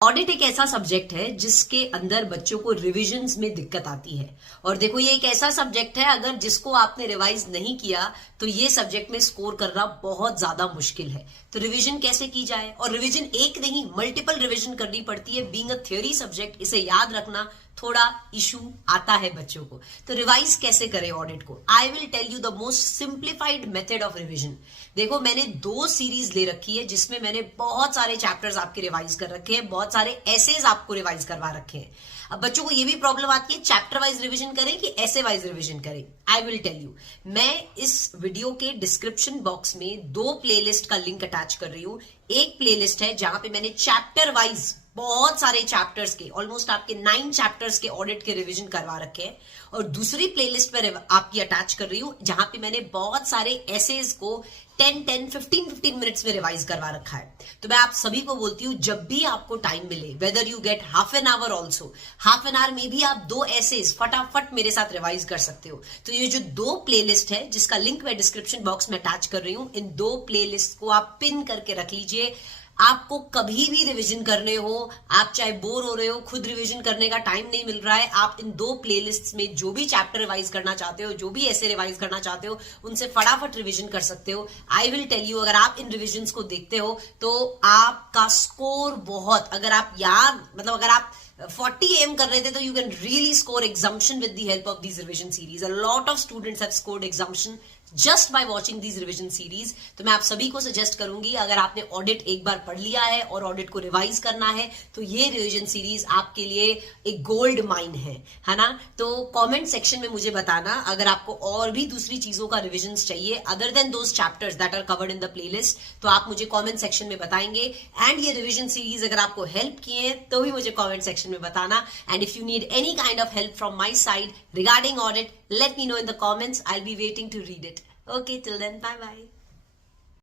Audit एक ऐसा subject है जिसके अंदर बच्चों को रिविजन्स में दिक्कत आती है। और देखो, ये एक ऐसा सब्जेक्ट है अगर जिसको आपने रिवाइज नहीं किया तो ये सब्जेक्ट में स्कोर करना बहुत ज्यादा मुश्किल है। तो रिवीजन कैसे की जाए, और रिवीजन एक नहीं मल्टीपल रिवीजन करनी पड़ती है। बीइंग अ थ्योरी सब्जेक्ट, इसे याद रखना थोड़ा इशू आता है बच्चों को। तो रिवाइज कैसे करें ऑडिट को, I will tell you the most simplified method of revision. देखो, मैंने 2 सीरीज ले रखी है जिसमें मैंने बहुत सारे चैप्टर्स आपके रिवाइज कर रखे हैं, बहुत सारे एसेज आपको रिवाइज करवा रखे हैं। अब बच्चों को ये भी प्रॉब्लम आती है चैप्टर वाइज रिवीजन करें कि ऐसे वाइज रिवीजन करें। I will tell you. मैं इस वीडियो के डिस्क्रिप्शन बॉक्स में 2 प्लेलिस्ट का लिंक अटैच कर रही हूं। एक प्लेलिस्ट है जहां पे मैंने चैप्टर वाइज बहुत सारे चैप्टर्स के, ऑलमोस्ट आपके 9 चैप्टर्स के ऑडिट के रिवीजन करवा रखे हैं, और दूसरी प्लेलिस्ट पर आपकी अटैच कर रही हूं जहां पे मैंने बहुत सारे एसेज को 15 मिनट्स में रिवाइज करवा रखा है। तो मैं आप सभी को बोलती हूं, जब भी आपको टाइम मिले, whether you get half an hour also, half an hour में भी आप 2 एसेज फटाफट मेरे साथ रिवाइज कर सकते हो। तो ये जो 2 प्लेलिस्ट है जिसका लिंक मैं डिस्क्रिप्शन बॉक्स में अटैच कर रही हूं, इन 2 प्लेलिस्ट को आप पिन करके रख लीजिए। आपको कभी भी रिवीजन करने हो, आप चाहे बोर हो रहे हो, खुद रिवीजन करने का टाइम नहीं मिल रहा है, आप इन 2 प्लेलिस्ट्स में जो भी चैप्टर रिवाइज करना चाहते हो, जो भी ऐसे रिवाइज करना चाहते हो, उनसे फटाफट रिवीजन कर सकते हो। आई विल टेल यू, अगर आप इन रिविजन्स को देखते हो तो आपका स्कोर बहुत, अगर आप अगर आप 40 एम कर रहे थे तो you can really score exemption with the help of these revision series. A lot of students have scored exemption just by watching these revision series. तो मैं आप सभी को सजेस्ट करूंगी, अगर आपने ऑडिट एक बार पढ़ लिया है और ऑडिट को रिवाइज करना है तो ये रिविजन सीरीज आपके लिए एक गोल्ड माइन है ना। तो कमेंट सेक्शन में मुझे बताना अगर आपको और भी दूसरी चीजों का रिविजन चाहिए other than those chapters that are covered in the playlist, तो आप मुझे कमेंट सेक्शन में बताएंगे। एंड ये रिविजन सीरीज अगर आपको हेल्प किए तो भी मुझे कमेंट सेक्शन में बताना। And if you need any kind of help from my side regarding audit, let me know in the comments. I'll be waiting to read it. Okay, till then, bye bye.